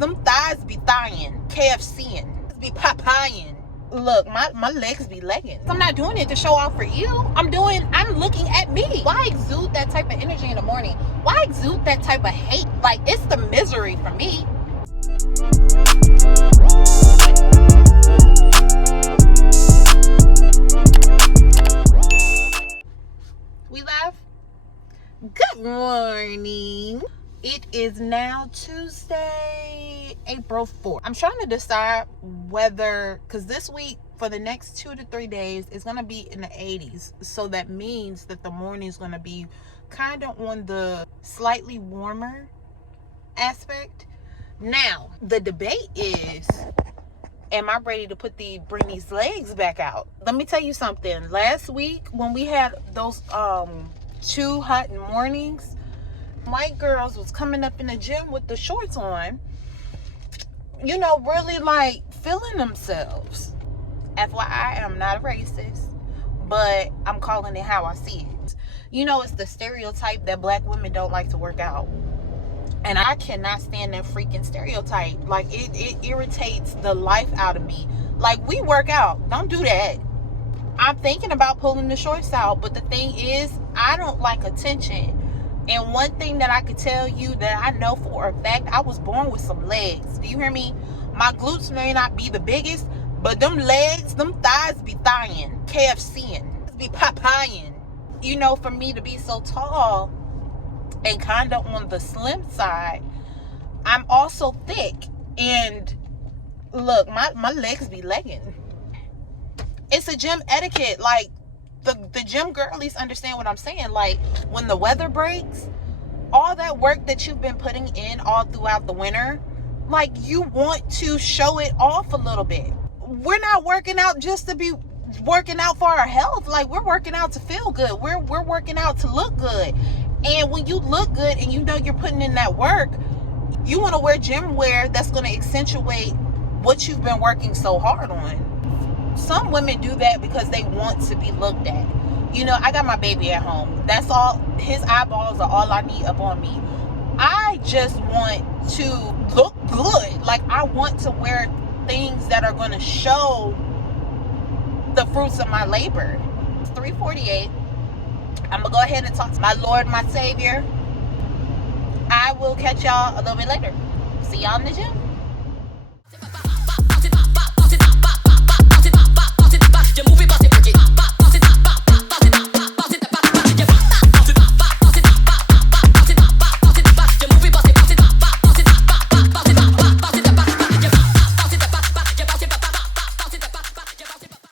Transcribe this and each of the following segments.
them thighs be thighin', KFCing, be Popeyeing. Look, my legs be legging. I'm not doing it to show off for you. I'm looking at me. Why exude that type of energy in the morning? Why exude that type of hate? Like, it's the misery for me. We live? Good morning. It is now Tuesday, April 4th. I'm trying to decide whether, because this week for the next 2 to 3 days is going to be in the 80s. So that means that the morning is going to be kind of on the slightly warmer aspect. Now, the debate is, am I ready to bring these legs back out? Let me tell you something. Last week when we had those 2 hot mornings, white girls was coming up in the gym with the shorts on, you know, really like feeling themselves. FYI, I'm not a racist, but I'm calling it how I see it. You know, it's the stereotype that black women don't like to work out. And I cannot stand that freaking stereotype. Like, it irritates the life out of me. Like, we work out. Don't do that. I'm thinking about pulling the shorts out, but the thing is, I don't like attention. And one thing that I could tell you that I know for a fact, I was born with some legs. Do you hear me? My glutes may not be the biggest, but them legs, them thighs be thighin', KFCing, be Popeyeing. You know, for me to be so tall and kind of on the slim side, I'm also thick. And look, my legs be legging. It's a gym etiquette. Like, the gym girlies understand what I'm saying. Like, when the weather breaks, all that work that you've been putting in all throughout the winter, like, you want to show it off a little bit. We're not working out just to be working out for our health. Like, we're working out to feel good. We're working out to look good. And when you look good and you know you're putting in that work, you want to wear gym wear that's going to accentuate what you've been working so hard on. Some women do that because they want to be looked at. You know, I got my baby at home. That's all. His eyeballs are all I need up on me. I just want to look good. Like, I want to wear things that are going to show the fruits of my labor. It's 3:48. I'm going to go ahead and talk to my Lord, my Savior. I will catch y'all a little bit later. See y'all in the gym.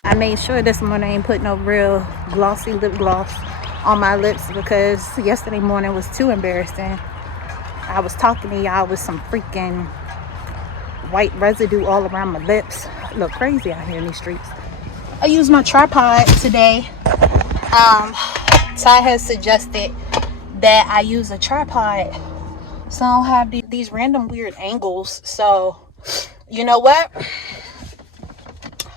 I made sure this morning I ain't put no real glossy lip gloss on my lips because yesterday morning was too embarrassing. I was talking to y'all with some freaking white residue all around my lips. I look crazy out here in these streets. I used my tripod today. Ty has suggested that I use a tripod so I don't have these random weird angles. So, you know what?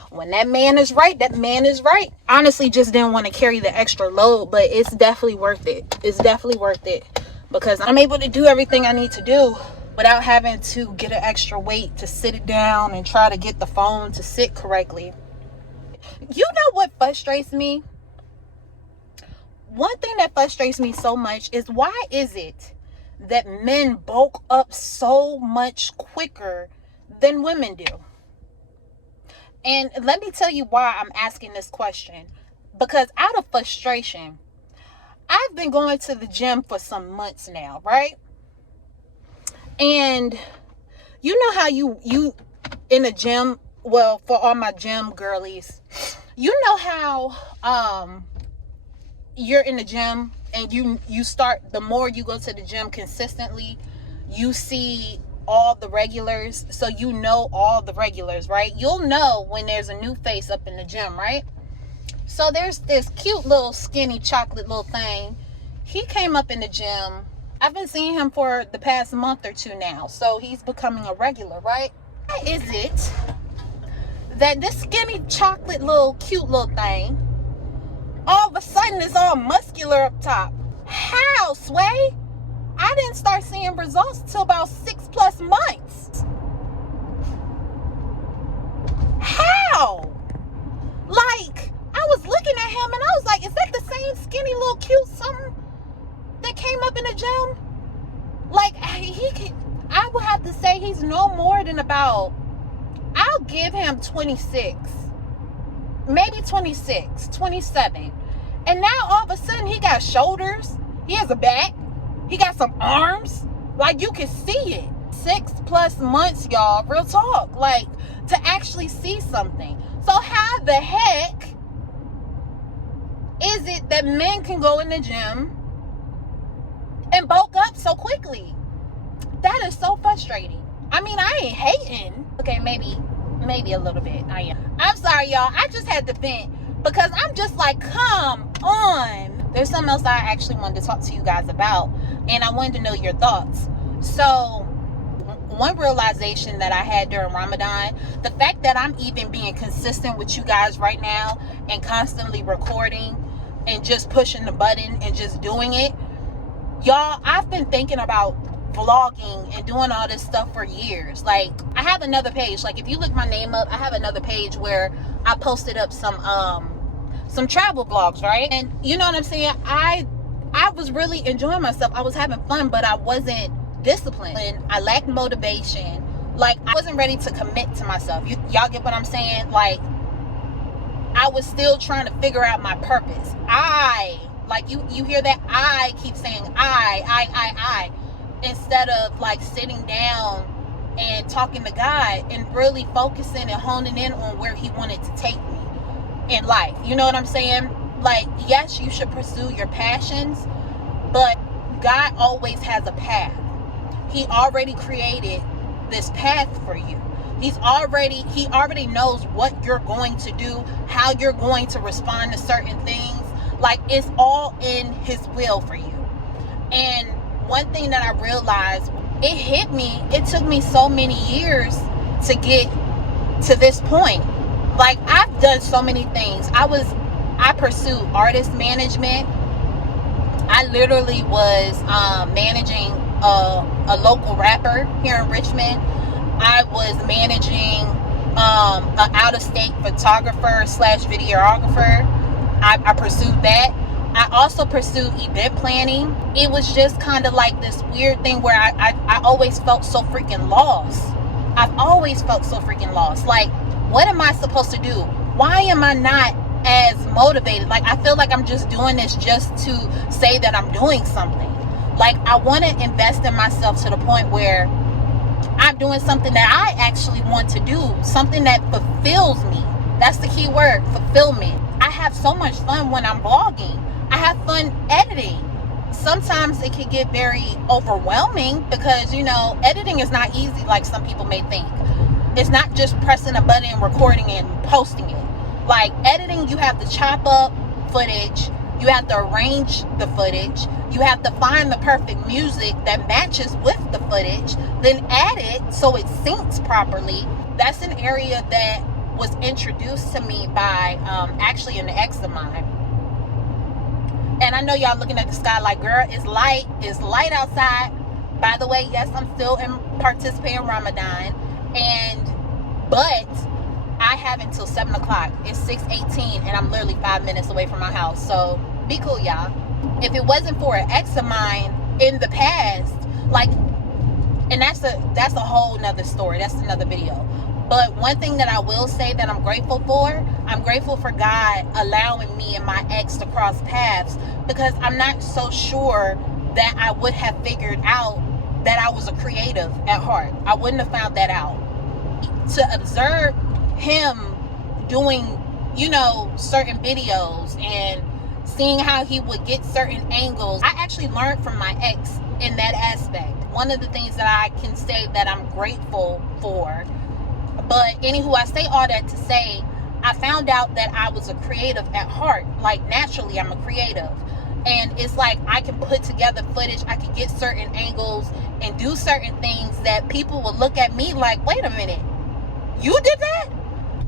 When that man is right, that man is right. Honestly, just didn't want to carry the extra load, but it's definitely worth it. It's definitely worth it because I'm able to do everything I need to do without having to get an extra weight to sit it down and try to get the phone to sit correctly. You know what frustrates me? One thing that frustrates me so much is, why is it that men bulk up so much quicker than women do? And let me tell you why I'm asking this question. Because out of frustration, I've been going to the gym for some months now, right? And you know how you in a gym, well, for all my gym girlies, you know how you're in the gym and you start, the more you go to the gym consistently, you see all the regulars. So you know all the regulars, right? You'll know when there's a new face up in the gym, right? So there's this cute little skinny chocolate little thing. He came up in the gym. I've been seeing him for the past month or 2 now. So he's becoming a regular, right? Why is it that this skinny chocolate little cute little thing all of a sudden is all muscular up top? How, Sway? I didn't start seeing results until about 6+ months. to say he's no more than about, I'll give him 26, maybe 26, 27. And now all of a sudden he got shoulders, he has a back, he got some arms, like you can see it. 6+ months, y'all, real talk, like to actually see something. So how the heck is it that men can go in the gym and bulk up so quickly? That is so frustrating. I mean, I ain't hating. Okay, maybe a little bit. I am. I'm sorry, y'all. I just had to vent because I'm just like, come on. There's something else I actually wanted to talk to you guys about, and I wanted to know your thoughts. So, one realization that I had during Ramadan, the fact that I'm even being consistent with you guys right now and constantly recording and just pushing the button and just doing it. Y'all, I've been thinking about vlogging and doing all this stuff for years. Like, I have another page. Like, if you look my name up, I have another page where I posted up some travel vlogs, right? And you know what I'm saying? I was really enjoying myself. I was having fun, but I wasn't disciplined. And I lacked motivation. Like, I wasn't ready to commit to myself. Y'all get what I'm saying? Like, I was still trying to figure out my purpose. Like, you hear that? I keep saying I. Instead of like sitting down and talking to God and really focusing and honing in on where he wanted to take me in life. You know what I'm saying? Like, yes, you should pursue your passions, but God always has a path. He already created this path for you. He already knows what you're going to do, how you're going to respond to certain things. Like, it's all in his will for you. And one thing that I realized, it hit me. It took me so many years to get to this point. Like, I've done so many things. I pursued artist management. I literally was managing a local rapper here in Richmond. I was managing an out-of-state photographer / videographer. I pursued that. I also pursued event planning. It was just kind of like this weird thing where I always felt so freaking lost. I've always felt so freaking lost. Like, what am I supposed to do? Why am I not as motivated? Like, I feel like I'm just doing this just to say that I'm doing something. Like, I want to invest in myself to the point where I'm doing something that I actually want to do, something that fulfills me. That's the key word, fulfillment. I have so much fun when I'm vlogging. I have fun editing. Sometimes it can get very overwhelming because, you know, editing is not easy like some people may think. It's not just pressing a button, recording and posting it. Like, editing, you have to chop up footage, you have to arrange the footage, you have to find the perfect music that matches with the footage, then add it so it syncs properly. That's an area that was introduced to me by actually an ex of mine. And I know y'all looking at the sky like, girl, it's light outside. By the way, yes, I'm still participating in Ramadan, but I have until 7 o'clock. It's 6:18 and I'm literally 5 minutes away from my house. So be cool, y'all. If it wasn't for an ex of mine in the past, like, and that's a whole nother story. That's another video. But one thing that I will say that I'm grateful for God allowing me and my ex to cross paths, because I'm not so sure that I would have figured out that I was a creative at heart. I wouldn't have found that out. To observe him doing, you know, certain videos and seeing how he would get certain angles, I actually learned from my ex in that aspect. One of the things that I can say that I'm grateful for. But anywho, I say all that to say, I found out that I was a creative at heart. Like, naturally, I'm a creative. And it's like, I can put together footage, I can get certain angles and do certain things that people will look at me like, wait a minute, you did that?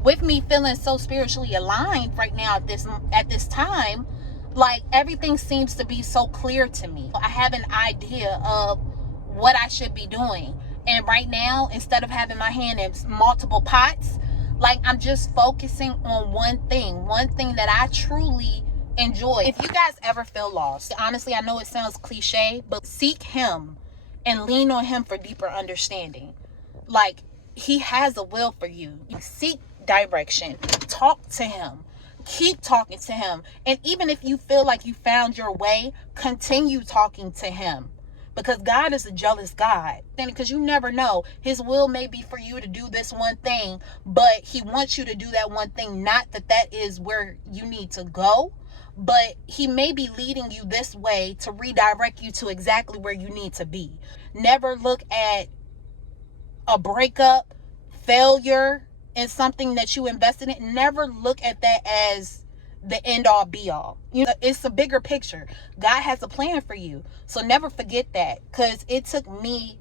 With me feeling so spiritually aligned right now at this time, like, everything seems to be so clear to me. I have an idea of what I should be doing. And right now, instead of having my hand in multiple pots, like, I'm just focusing on one thing that I truly enjoy. If you guys ever feel lost, honestly, I know it sounds cliche, but seek him. and lean on him for deeper understanding. Like, he has a will for you. Seek direction. Talk to him. Keep talking to him. And even if you feel like you found your way, continue talking to him. Because God is a jealous God. Because you never know. His will may be for you to do this one thing, but he wants you to do that one thing. Not that that is where you need to go, but he may be leading you this way to redirect you to exactly where you need to be. Never look at a breakup, failure in something that you invested in. Never look at that as the end all be all. You know, it's a bigger picture. God has a plan for you. So never forget that, because it took me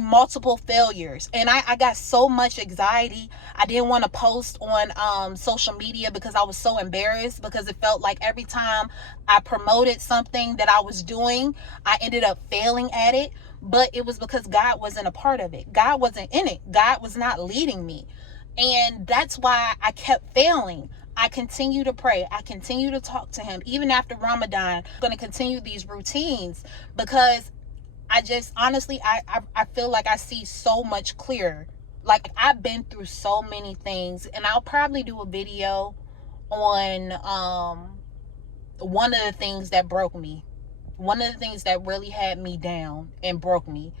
multiple failures, and I got so much anxiety. I didn't want to post on social media because I was so embarrassed, because it felt like every time I promoted something that I was doing, I ended up failing at it. But it was because God wasn't a part of it. God wasn't in it. God was not leading me. And that's why I kept failing. I continue to pray. I continue to talk to him. Even after Ramadan, I'm going to continue these routines, because I just, honestly, I feel like I see so much clearer. Like, I've been through so many things, and I'll probably do a video on one of the things that broke me. One of the things that really had me down and broke me.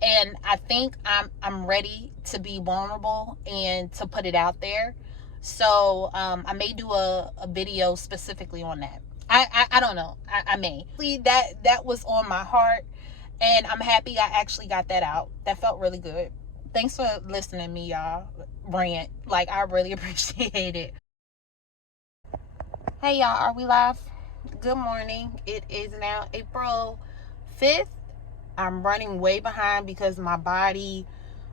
And I think I'm ready to be vulnerable and to put it out there. So I may do a video specifically on that. I don't know. I may. That was on my heart. And I'm happy I actually got that out. That felt really good. Thanks for listening to me, y'all rant. Like, I really appreciate it. Hey, y'all. Are we live? Good morning. It is now April 5th. I'm running way behind because my body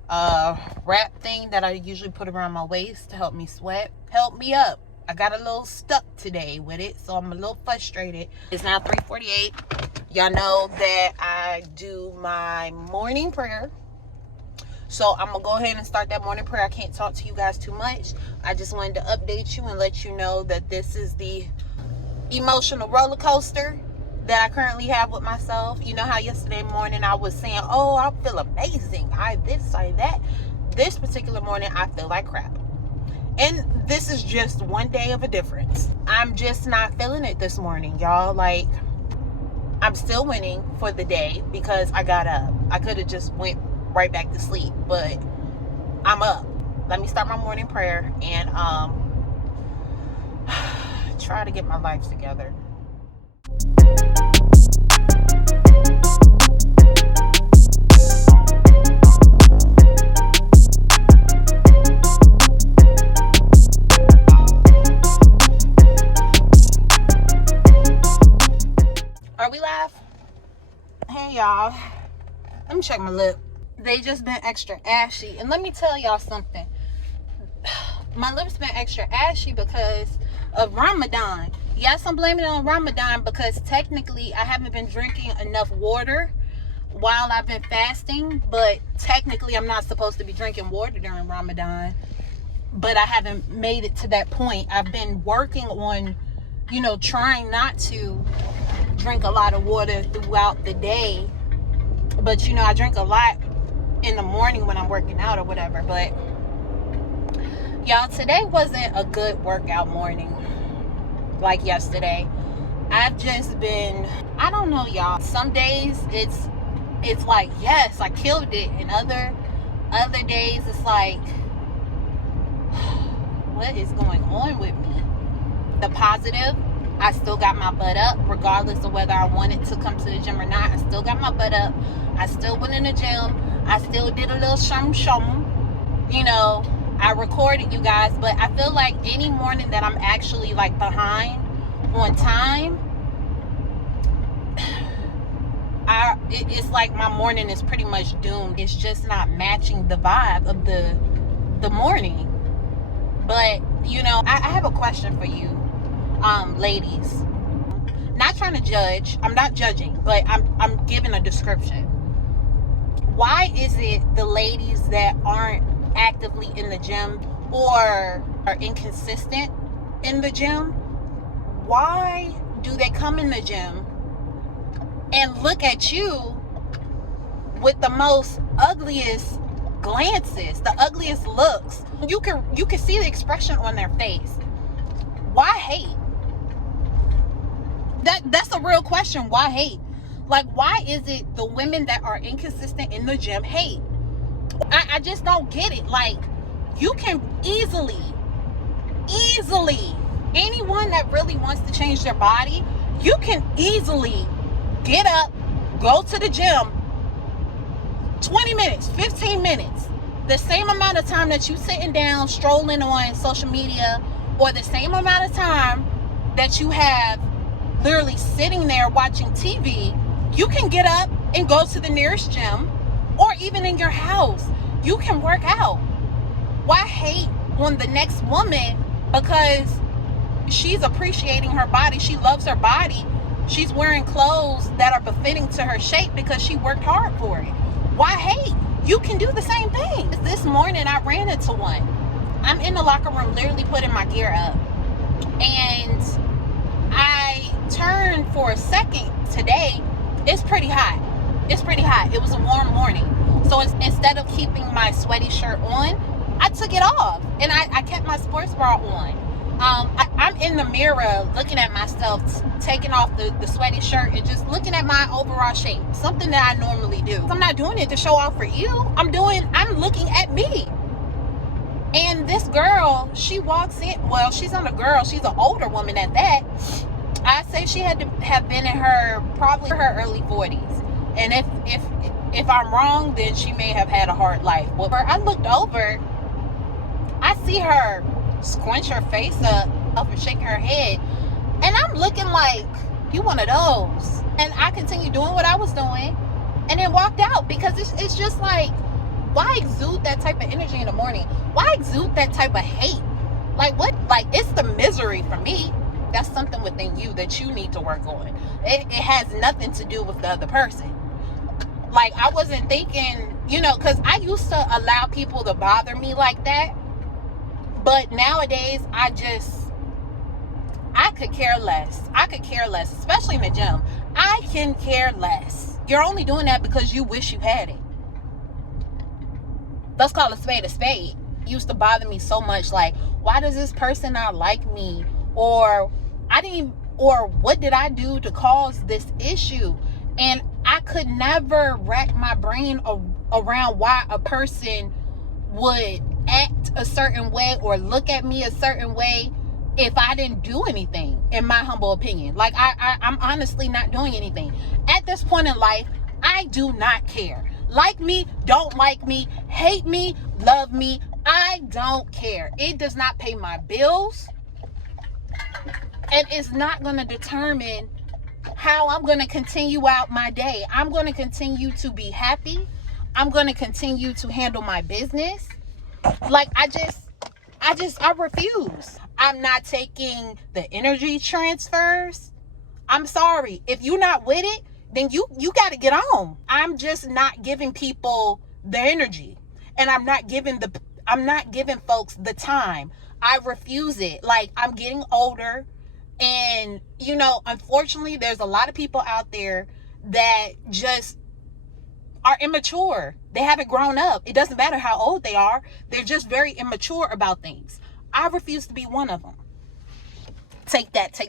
wrap thing that I usually put around my waist to help me sweat helped me up. I got a little stuck today with it, so I'm a little frustrated. It's now 3:48. Y'all know that I do my morning prayer. So I'm going to go ahead and start that morning prayer. I can't talk to you guys too much. I just wanted to update you and let you know that this is the emotional roller coaster that I currently have with myself. You know how yesterday morning I was saying, oh, I feel amazing. I that. This particular morning, I feel like crap. And this is just one day of a difference. I'm just not feeling it this morning, y'all. Like, I'm still winning for the day because I got up. I could have just went right back to sleep, but I'm up. Let me start my morning prayer and try to get my life together. Are we live? Hey, y'all. Let me check my lip. They just been extra ashy. And let me tell y'all something. My lips been extra ashy because of Ramadan. Yes, I'm blaming it on Ramadan because technically I haven't been drinking enough water while I've been fasting. But technically I'm not supposed to be drinking water during Ramadan. But I haven't made it to that point. I've been working on, trying not to drink a lot of water throughout the day. But, I drink a lot in the morning when I'm working out or whatever. But y'all, today wasn't a good workout morning like yesterday. I've just been, I don't know, y'all. Some days it's like, yes, I killed it. And other days it's like, what is going on with me? The positive, I still got my butt up regardless of whether I wanted to come to the gym or not. I still got my butt up. I still went in the gym. I still did a little shum. I recorded you guys, but I feel like any morning that I'm actually like behind on time, it's like my morning is pretty much doomed. It's just not matching the vibe of the morning. But I have a question for you, ladies. Not trying to judge. I'm not judging, but I'm giving a description. Why is it the ladies that aren't actively in the gym or are inconsistent in the gym, why do they come in the gym and look at you with the most ugliest glances, the ugliest looks. You can see the expression on their face. Why hate? That's a real question. Why hate? Like, why is it the women that are inconsistent in the gym hate? I just don't get it. Like, you can easily, anyone that really wants to change their body, you can easily get up, go to the gym, 20 minutes, 15 minutes, the same amount of time that you sitting down, strolling on social media, or the same amount of time that you have literally sitting there watching TV, you can get up and go to the nearest gym, or even in your house, you can work out. Why hate on the next woman because she's appreciating her body, she loves her body, she's wearing clothes that are befitting to her shape because she worked hard for it? Why hate? You can do the same thing. This morning I ran into one. I'm in the locker room literally putting my gear up, and I turned for a second. Today it's pretty hot. It was a warm morning, so instead of keeping my sweaty shirt on, I took it off and I kept my sports bra on. I'm in the mirror looking at myself, taking off the sweaty shirt and just looking at my overall shape, something that I normally do. I'm not doing it to show off for you. I'm looking at me. And this girl, she walks in, well, she's not a girl, she's an older woman at that. I say she had to have been in probably her early 40s. And if I'm wrong, then she may have had a hard life. Well, I looked over, I see her scrunch her face up and shake her head, and I'm looking like, you one of those. And I continued doing what I was doing and then walked out, because it's just like, why exude that type of energy in the morning? Why exude that type of hate? Like, what? Like, it's the misery for me. That's something within you that you need to work on. It has nothing to do with the other person. Like, I wasn't thinking, because I used to allow people to bother me like that. But nowadays, I could care less. Especially in the gym. I can care less. You're only doing that because you wish you had it. Let's call a spade a spade. It used to bother me so much. Like, why does this person not like me? Or what did I do to cause this issue? And I could never rack my brain around why a person would act a certain way or look at me a certain way if I didn't do anything, in my humble opinion. Like, I'm honestly not doing anything. At this point in life, I do not care. Like me, don't like me, hate me, love me, I don't care. It does not pay my bills, and it's not going to determine how I'm going to continue out my day. I'm going to continue to be happy. I'm going to continue to handle my business. Like, I refuse. I'm not taking the energy transfers. I'm sorry. If you're not with it, then you got to get on. I'm just not giving people the energy, and I'm not giving folks the time. I refuse it. Like, I'm getting older, and unfortunately, there's a lot of people out there that just are immature. They haven't grown up. It doesn't matter how old they are. They're just very immature about things. I refuse to be one of them. Take that.